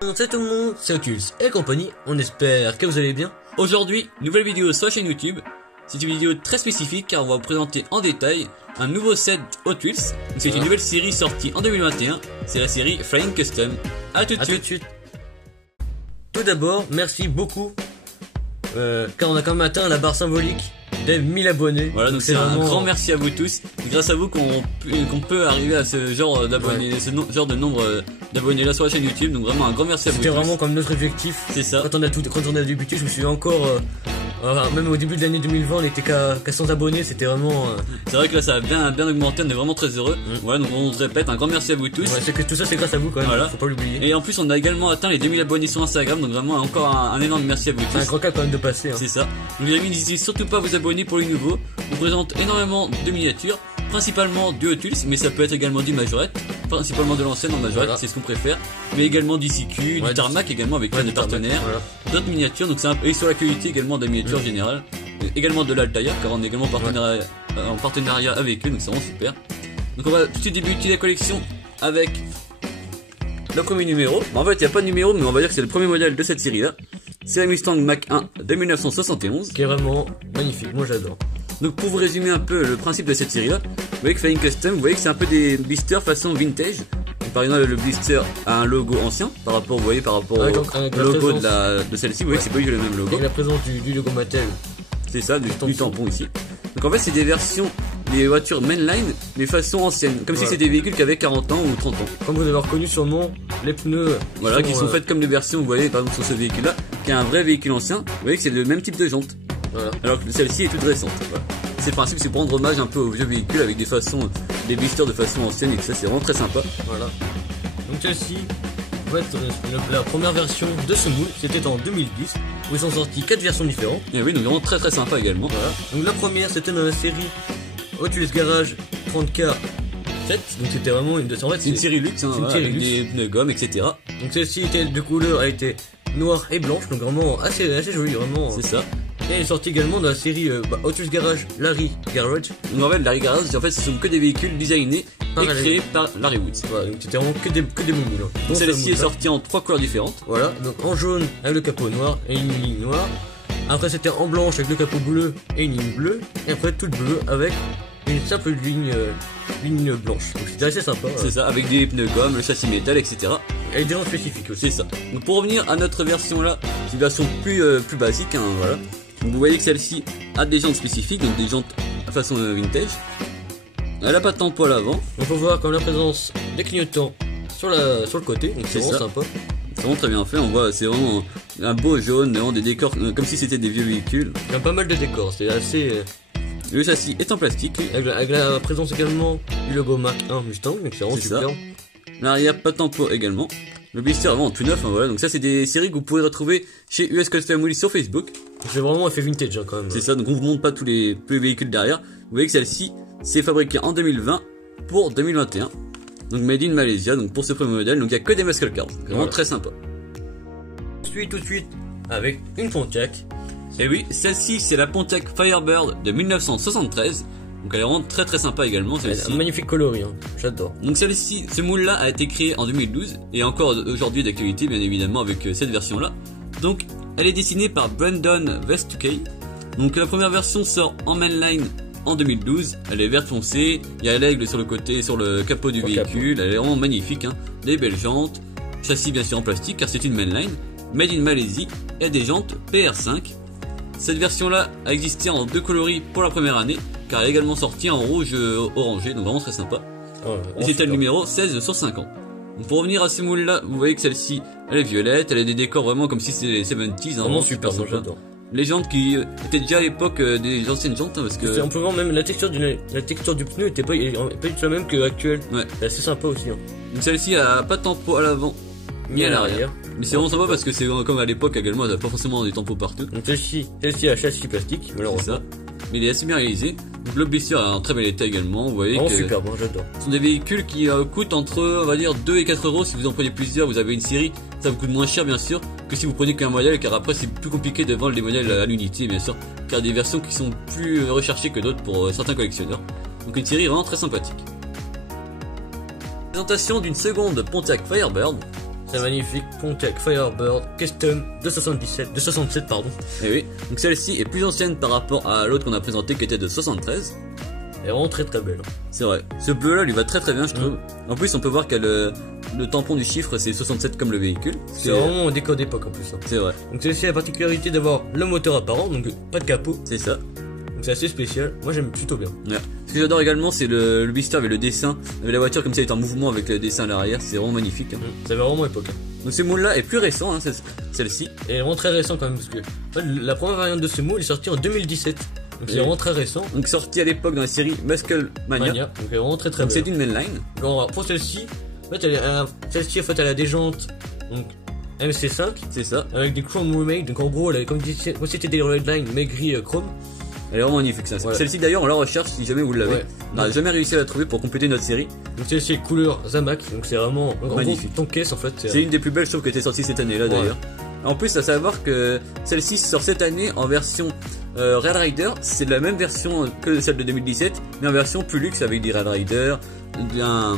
Salut tout le monde, c'est Oculus et compagnie, on espère que vous allez bien. Aujourd'hui, nouvelle vidéo sur la chaîne YouTube. C'est une vidéo très spécifique car on va vous présenter en détail un nouveau set Hot Wheels. C'est une nouvelle série sortie en 2021, c'est la série Flying Custom. A tout de suite. Tout d'abord, merci beaucoup car on a quand même atteint la barre symbolique des 1000 abonnés. Voilà, donc c'est vraiment un grand merci à vous tous. C'est grâce à vous qu'on peut arriver à ce genre d'abonnés, genre de nombre d'abonnés là sur la chaîne YouTube. Donc vraiment un grand merci à vous tous. C'était vraiment comme notre objectif. C'est ça. Quand on a débuté, je me suis encore même au début de l'année 2020, on était qu'à 100 abonnés, c'était vraiment C'est vrai que là ça a bien augmenté, on est vraiment très heureux. Voilà, donc on se répète un grand merci à vous tous. Ouais, c'est que tout ça c'est grâce à vous quand même, voilà. Faut pas l'oublier. Et en plus on a également atteint les 2000 abonnés sur Instagram, donc vraiment encore un énorme merci à vous tous. C'est un grand cas quand même de passer. C'est ça. Donc les amis, n'hésitez surtout pas à vous abonner pour les nouveaux. On vous présente énormément de miniatures, principalement du Hot Wheels, mais ça peut être également du Majorette, principalement de l'ancienne en Majorette, voilà. C'est ce qu'on préfère, mais également du CQ, du Tarmac également avec plein de partenaires, d'autres miniatures, donc et sur la qualité également de la miniature générale, également de l'Altaïa, car on est également en partenariat avec eux, donc c'est vraiment super. Donc on va tout de suite débuter la collection avec le premier numéro. Bon, en fait il n'y a pas de numéro, mais on va dire que c'est le premier modèle de cette série là. C'est la Mustang Mach 1 de 1971. Qui est vraiment magnifique, moi j'adore. Donc pour vous résumer un peu le principe de cette série là, vous voyez que Flying Custom, vous voyez que c'est un peu des blisters façon vintage. Donc, par exemple le blister a un logo ancien par rapport, vous voyez, par rapport au logo de celle-ci, vous voyez que c'est pas le même logo. Et la présence du logo Mattel. C'est ça, du tampon ici. Donc en fait c'est des versions des voitures mainline mais façon ancienne, comme si c'était des véhicules qui avaient 40 ans ou 30 ans. Comme vous avez reconnu sûrement les pneus qui sont faites comme des versions, vous voyez par exemple sur ce véhicule là, qui est un vrai véhicule ancien, vous voyez que c'est le même type de jante. Voilà. Alors que celle-ci est toute récente. Voilà. C'est le principe, c'est pour rendre hommage un peu aux vieux véhicules avec des blisters de façon ancienne et que ça c'est vraiment très sympa. Voilà. Donc celle-ci, en fait, la première version de ce moule, c'était en 2010, où ils sont sortis 4 versions différentes. Et oui, donc vraiment très sympa également. Voilà. Donc la première, c'était dans la série Hot Wheels Garage 30K 7, donc c'était vraiment une série luxe, hein, voilà, avec des pneus gomme, etc. Donc celle-ci était de couleur, elle était noire et blanche, donc vraiment assez jolie, vraiment. C'est ça. Et elle est sortie également dans la série Hot Wheels Garage Larry Garage. Donc en fait Larry Garage, en fait ce sont que des véhicules designés et créés par Larry Woods. Voilà, donc c'était vraiment que des moumoules. Hein. Donc celle-ci est sortie en 3 couleurs différentes. Voilà, donc en jaune avec le capot noir et une ligne noire. Après c'était en blanche avec le capot bleu et une ligne bleue. Et après tout bleu avec une simple ligne blanche. Donc c'était assez sympa. C'est ça, avec des pneus gomme, le châssis métal, etc. Et des gens spécifiques aussi. C'est ça. Donc pour revenir à notre version là, c'est une version plus basique, hein, voilà. Donc vous voyez que celle-ci a des jantes spécifiques, donc des jantes à façon vintage. Elle a pas de tampon à l'avant. On peut voir comme la présence des clignotants sur le côté, donc c'est vraiment sympa. C'est vraiment très bien fait, on voit, c'est vraiment un beau jaune, vraiment des décors comme si c'était des vieux véhicules. Il y a pas mal de décors, c'est assez... Le châssis est en plastique. Avec la présence également du logo Mach 1 Mustang, donc c'est vraiment super. L'arrière, pas de tampon également. Le blister est vraiment tout neuf, hein, voilà. Donc ça c'est des séries que vous pourrez retrouver chez US Custom Wheels sur Facebook. C'est vraiment effet vintage hein, quand même. C'est ça, donc on vous montre pas tous les véhicules derrière. Vous voyez que celle-ci, c'est fabriqué en 2020 pour 2021. Donc made in Malaysia, donc pour ce premier modèle, donc il n'y a que des muscle cars. Vraiment très sympa. On suit tout de suite avec une Pontiac. Et oui, celle-ci c'est la Pontiac Firebird de 1973. Donc elle est vraiment très sympa également celle-ci. Magnifique coloris, hein. J'adore. Donc celle-ci, ce moule là a été créé en 2012 et encore aujourd'hui d'actualité bien évidemment avec cette version là. Donc elle est dessinée par Brandon Westcott. Donc la première version sort en mainline en 2012. Elle est verte foncée, il y a l'aigle sur le côté, sur le capot du véhicule. Elle est vraiment magnifique, hein. Des belles jantes, châssis bien sûr en plastique car c'est une mainline, made in Malaisie et des jantes PR5. Cette version là a existé en 2 coloris pour la première année car elle est également sortie en rouge orangé, donc vraiment très sympa. Et c'était le numéro 16 sur 50. Donc pour revenir à ce moule là, vous voyez que celle-ci elle est violette, elle a des décors vraiment comme si c'était les 70s, hein, vraiment super sympa. J'adore. Les jantes qui étaient déjà à l'époque des anciennes jantes, hein, parce que on peut voir même la texture du pneu était pas du tout la même que actuelle. Ouais. C'est assez sympa aussi. Hein. Donc celle-ci a pas de tampon à l'avant ni à l'arrière. Mais c'est vraiment sympa parce que c'est comme à l'époque également, elle a pas forcément des tampons partout. Donc celle-ci a châssis plastique, malheureusement. C'est ça. Mais il est assez bien réalisé. Donc le blister a un très bel état également, vous voyez que super bon, j'adore. Ce sont des véhicules qui coûtent entre on va dire 2 et 4 euros. Si vous en prenez plusieurs, vous avez une série, ça vous coûte moins cher bien sûr que si vous prenez qu'un modèle, car après c'est plus compliqué de vendre les modèles à l'unité bien sûr, car il y a des versions qui sont plus recherchées que d'autres pour certains collectionneurs. Donc une série vraiment très sympathique. Présentation d'une seconde Pontiac Firebird. C'est magnifique, Pontiac Firebird Custom de 67 pardon. Et oui, donc celle-ci est plus ancienne par rapport à l'autre qu'on a présenté qui était de 73. Elle est vraiment très très belle. C'est vrai, ce bleu là lui va très très bien je trouve. En plus on peut voir que le tampon du chiffre c'est 67 comme le véhicule. C'est vraiment un décor d'époque en plus. Hein. C'est vrai. Donc celle-ci a la particularité d'avoir le moteur apparent, donc pas de capot. C'est ça. Donc c'est assez spécial, moi j'aime plutôt bien. Ouais. Ce que j'adore également c'est le blister avec le dessin, avec la voiture comme ça elle est en mouvement avec le dessin à l'arrière, c'est vraiment magnifique. Hein. Ça va vraiment époque. Hein. Donc ce moule là est plus récent, hein, celle-ci. Et vraiment très récent quand même, parce que en fait, la première variante de ce moule est sortie en 2017. Donc c'est vraiment très récent. Donc sorti à l'époque dans la série Muscle Mania. Donc elle est vraiment très très donc belle. c'est une mainline. Donc, pour celle-ci, en fait, celle-ci en fait elle a des jantes donc MC5. C'est ça. Avec des chrome remake, donc en gros elle a comme c'était des redlines mais gris chrome. Elle est vraiment magnifique ça. Voilà. Celle-ci d'ailleurs on la recherche si jamais vous l'avez. Ouais. On n'a jamais réussi à la trouver pour compléter notre série. Donc celle-ci est couleur Zamak, donc c'est vraiment magnifique. Ton caisse en fait. C'est une des plus belles je trouve qui était sortie cette année là d'ailleurs. En plus à savoir que celle-ci sort cette année en version Rail Rider, c'est la même version que celle de 2017, mais en version plus luxe avec des Rail Rider, un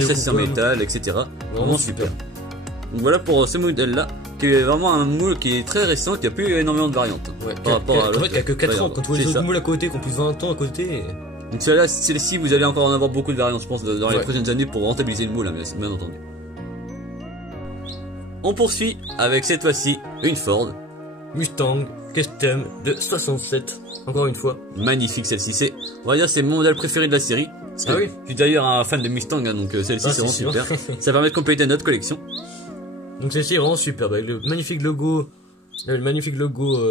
châssis en métal, etc. Vraiment super. Donc voilà pour ce modèle là, qui est vraiment un moule qui est très récent, qui a plus énormément de variantes. Ouais, par rapport à l'autre. En fait, il y a que 4 ans, quand vous voyez les autres moules à côté, qui ont plus de 20 ans à côté. Donc celle-ci, vous allez encore en avoir beaucoup de variantes, je pense, dans les prochaines années pour rentabiliser le moule, hein, bien entendu. On poursuit avec cette fois-ci une Ford Mustang Custom de 67. Encore une fois. Magnifique celle-ci. On va dire c'est mon modèle préféré de la série. Ah oui. Je suis d'ailleurs un fan de Mustang, hein, donc celle-ci c'est vraiment super. Ça permet de compléter notre collection. Donc celle-ci est vraiment superbe avec le magnifique logo.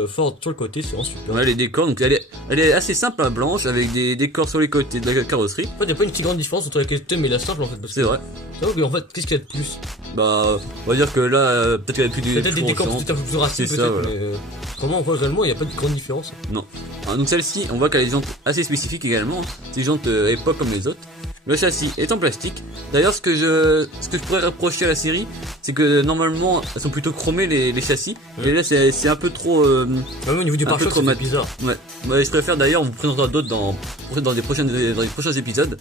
Ford sur le côté, c'est vraiment super. Ouais, les décors, donc elle est assez simple, hein, blanche, avec des décors sur les côtés de la carrosserie. En fait, il n'y a pas une si grande différence entre la custom et la simple en fait. C'est vrai. C'est vrai qu'en fait, qu'est-ce qu'il y a de plus? Bah, on va dire que là, peut-être qu'il y a plus peut-être des décors peut-être un peu plus racistes, c'est ça, voilà. Mais comment on voit réellement, il n'y a pas de grande différence. Non. Alors, donc celle-ci, on voit qu'elle a des jantes assez spécifiques également. C'est des jantes époque comme les autres. Le châssis est en plastique. D'ailleurs, ce que je pourrais reprocher à la série, c'est que normalement, elles sont plutôt chromées les châssis. Et là, c'est un peu trop. Au niveau du pare-choc, c'est bizarre. Ouais, je préfère d'ailleurs, on vous présentera d'autres dans les prochains épisodes,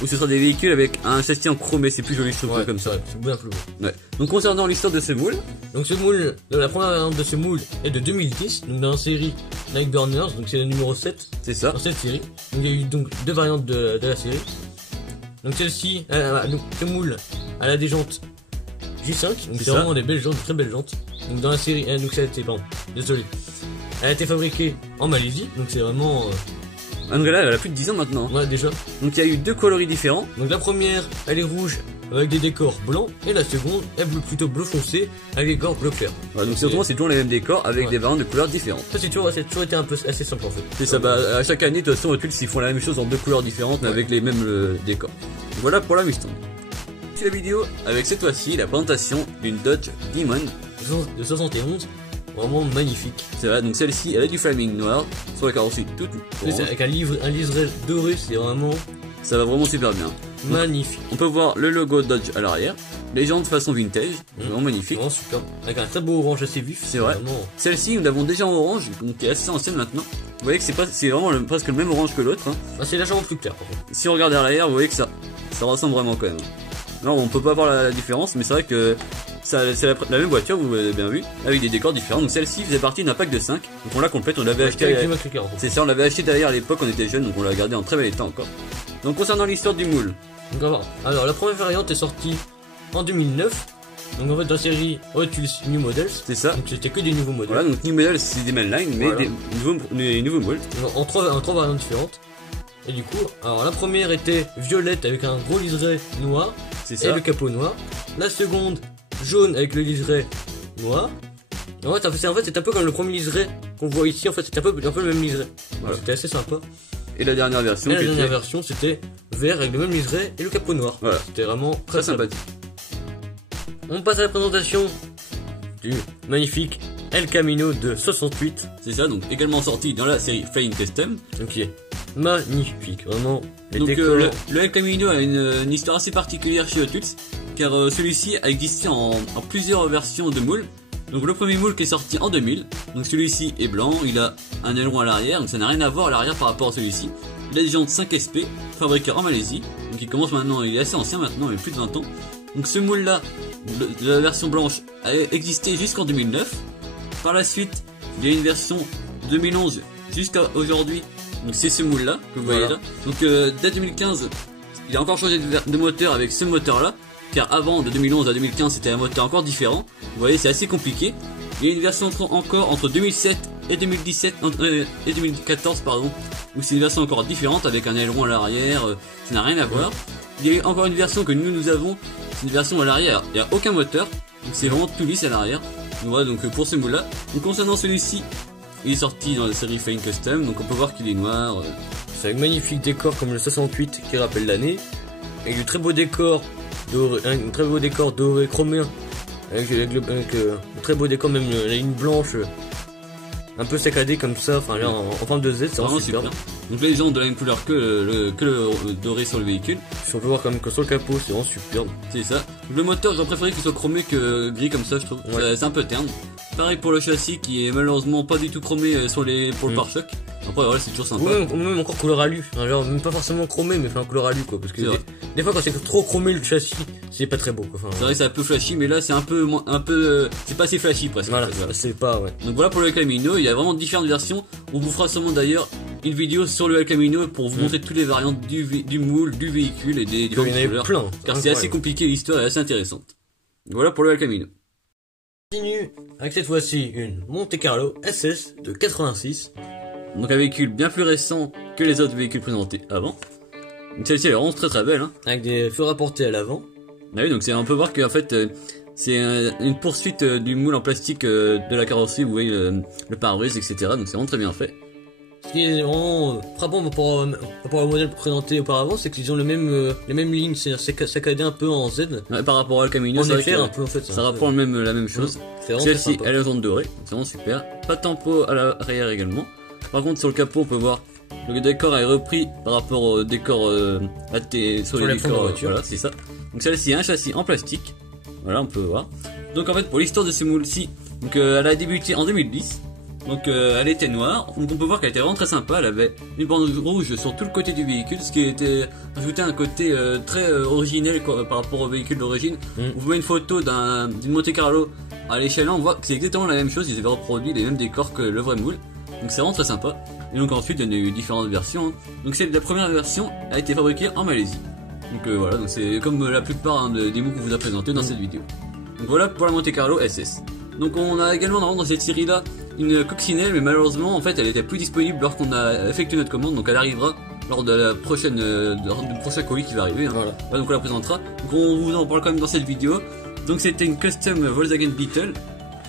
où ce sera des véhicules avec un châssis en chromé. C'est plus joli, je trouve, comme ça. C'est bien plus beau. Ouais. Donc concernant l'histoire de ce moule. Donc ce moule, la première variante de ce moule est de 2010, donc dans la série Night Burners, donc c'est le numéro 7. C'est ça. Dans cette série. Donc il y a eu donc 2 variantes de la série. Donc celle-ci, ce moule, elle a des jantes J5, donc c'est vraiment des belles jantes, très belles jantes. Donc dans la série, donc ça a été, désolé, elle a été fabriquée en Malaisie, donc c'est vraiment... Donc là, elle a plus de 10 ans maintenant. Ouais, déjà. Donc il y a eu 2 coloris différents. Donc la première, elle est rouge avec des décors blancs, et la seconde, elle est plutôt bleu foncé avec des décors bleu clair. Ouais, donc c'est toujours les mêmes décors avec des variantes de couleurs différentes. Ça c'est toujours été un peu assez simple en fait. C'est ça, bah à chaque année de toute façon Hot Wheels ils font la même chose en 2 couleurs différentes mais avec les mêmes décors. Voilà pour la Mustang. C'est la vidéo avec cette fois-ci la présentation d'une Dodge Demon de 71, vraiment magnifique. C'est vrai, donc celle-ci elle a du flaming noir sur la carrosserie toute orange. Avec un liseré doré, c'est vraiment... Ça va vraiment super bien. Magnifique. On peut voir le logo Dodge à l'arrière, les jantes façon vintage, vraiment magnifique. Vraiment super. Avec un très beau orange assez vif. C'est vrai. Vraiment... Celle-ci nous l'avons déjà en orange, donc qui est assez ancienne maintenant. Vous voyez que c'est vraiment presque le même orange que l'autre. Hein. Ah, c'est légèrement plus clair par contre. Si on regarde à l'arrière, vous voyez que ça ressemble vraiment quand même. Alors on peut pas voir la différence, mais c'est vrai que c'est la même voiture, vous l'avez bien vu, avec des décors différents. Donc celle-ci faisait partie d'un pack de 5, donc on l'a complète, on l'avait acheté. C'est ça, on l'avait acheté derrière à l'époque, on était jeunes, donc on l'a gardé en très bel état encore. Donc concernant l'histoire du moule. Alors la première variante est sortie en 2009. Donc en fait dans la série Hot Wheels New Models. C'est ça. Donc c'était que des nouveaux modèles. Voilà, donc New Models c'est des mainline, mais voilà. des nouveaux moules. En trois variantes différentes. Et du coup, alors la première était violette avec un gros liseré noir et le capot noir. La seconde jaune avec le liseré noir. En fait c'est un peu comme le premier liseré qu'on voit ici. En fait c'est un peu le même liseré. Voilà. C'était assez sympa. Et la dernière version. C'était vert avec le même liseré et le capot noir. Voilà. C'était vraiment très sympathique. On passe à la présentation du magnifique El Camino de 68. C'est ça, donc également sorti dans la série Flying Custom. Donc il est magnifique, vraiment. Donc le El Camino a une histoire assez particulière chez Hot Wheels, car celui-ci a existé en plusieurs versions de moules. Donc le premier moule qui est sorti en 2000, donc celui-ci est blanc, il a un aileron à l'arrière, donc ça n'a rien à voir à l'arrière par rapport à celui-ci. Il a des jantes 5SP, fabriquées en Malaisie, donc il commence maintenant, il est assez ancien maintenant, il a plus de 20 ans. Donc ce moule là, la version blanche, a existé jusqu'en 2009. Par la suite, il y a une version 2011 jusqu'à aujourd'hui. Donc c'est ce moule là que vous voyez là. Donc dès 2015, il a encore changé de moteur avec ce moteur là. Car avant, de 2011 à 2015, c'était un moteur encore différent. Vous voyez, c'est assez compliqué. Il y a une version encore entre 2007 et 2017 et 2014 pardon, où c'est une version encore différente avec un aileron à l'arrière, ça n'a rien à voir. Il y a encore une version que nous avons, c'est une version à l'arrière, il n'y a aucun moteur, donc c'est vraiment tout lisse à l'arrière. Donc voilà, donc pour ce moule là. Donc concernant celui-ci, il est sorti dans la série Flying Custom, donc on peut voir qu'il est noir. C'est un magnifique décor comme le 68 qui rappelle l'année, avec de très beaux décors dorés, un très beau décor doré chromé. Avec un très beau décor, même la ligne blanche, un peu saccadée comme ça, enfin là en forme de Z, c'est vraiment super. Donc là les gens ont de la même couleur que le doré sur le véhicule. Si on peut voir quand même que sur le capot, c'est vraiment superbe. C'est ça. Donc le moteur, j'aurais préféré qu'il soit chromé que gris comme ça, je trouve. Ouais. C'est un peu terne. Pareil pour le châssis qui est malheureusement pas du tout chromé pour le pare-choc. Après voilà, c'est toujours sympa. Ouais, même encore couleur alu, genre même pas forcément chromé mais enfin couleur alu quoi, parce que des fois quand c'est trop chromé le châssis, c'est pas très beau quoi. Enfin, c'est vrai que c'est un peu flashy, mais là c'est un peu c'est pas assez flashy presque. Voilà, c'est pas ouais. Donc voilà pour le El Camino, il y a vraiment différentes versions. On vous fera sûrement d'ailleurs une vidéo sur le El Camino pour vous montrer toutes les variantes du moule, du véhicule et des différentes couleurs. Plein, car c'est assez compliqué, l'histoire est assez intéressante. Voilà pour le El Camino. On continue avec cette fois-ci une Monte Carlo SS de 86. Donc un véhicule bien plus récent que les autres véhicules présentés avant. Donc celle-ci elle est vraiment très très belle hein. Avec des feux rapportés à l'avant. Ah oui, donc on peut voir qu'en fait c'est une poursuite du moule en plastique de la carrosserie, vous voyez le pare-brise etc. Donc c'est vraiment très bien fait. Ce qui est vraiment frappant par rapport au modèle présenté auparavant, c'est qu'ils ont les mêmes lignes, c'est saccadé un peu en Z. Ouais, par rapport au El Camino, c'est un peu en fait. Ça rapporte la même chose. Celle-ci elle est en jaune doré, c'est vraiment super. Pas de tempo à l'arrière également. Par contre sur le capot on peut voir le décor est repris par rapport au décor sur les décors voiture. Voilà c'est ça. Donc celle-ci a un châssis en plastique. Voilà on peut voir. Donc en fait pour l'histoire de ce moule-ci, donc elle a débuté en 2010. Donc elle était noire, donc on peut voir qu'elle était vraiment très sympa, elle avait une bande rouge sur tout le côté du véhicule, ce qui était ajouté un côté très originel quoi, par rapport au véhicule d'origine. On voit une photo d'une Monte Carlo à l'échelle, on voit que c'est exactement la même chose, ils avaient reproduit les mêmes décors que le vrai moule. Donc c'est vraiment très sympa. Et donc ensuite il y en a eu différentes versions. Hein. Donc la première version a été fabriquée en Malaisie. Donc voilà, donc c'est comme la plupart des mots qu'on vous a présentés dans cette vidéo. Donc voilà pour la Monte Carlo SS. Donc on a également dans cette série là une coccinelle, mais malheureusement en fait elle était plus disponible lorsqu'on a effectué notre commande. Donc elle arrivera lors de la prochaine du prochain colis qui va arriver. Hein. Voilà. Donc on la présentera. Donc on vous en parle quand même dans cette vidéo. Donc c'était une custom Volkswagen Beetle.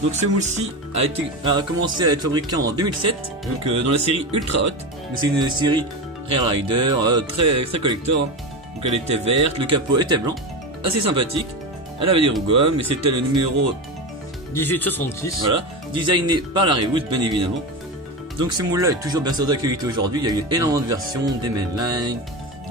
Donc ce moule-ci a commencé à être fabriqué en 2007, donc dans la série Ultra Hot. C'est une série Rare Rider, très collector. Hein. Donc elle était verte, le capot était blanc, assez sympathique. Elle avait des roues gommes et c'était le numéro 1866. Voilà, designé par Larry Wood bien évidemment. Donc ce moule-là est toujours bien sûr d'actualité aujourd'hui. Il y a eu énormément de versions, des mainline,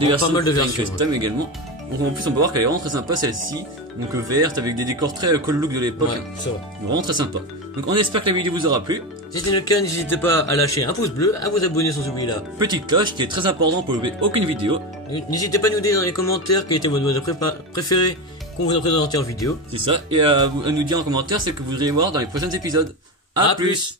des versions pas mal de versions custom également. Donc en plus on peut voir qu'elle est vraiment très sympa celle-ci. Donc verte avec des décors très cool look de l'époque. Ouais, c'est vrai. Vraiment très sympa. Donc on espère que la vidéo vous aura plu. Si c'est le cas, n'hésitez pas à lâcher un pouce bleu, à vous abonner sans oublier la petite cloche qui est très important pour ne louper aucune vidéo. N'hésitez pas à nous dire dans les commentaires quel était votre modèle préféré qu'on vous a présenté en vidéo. C'est ça. Et à nous dire en commentaire ce que vous voudriez voir dans les prochains épisodes. A plus.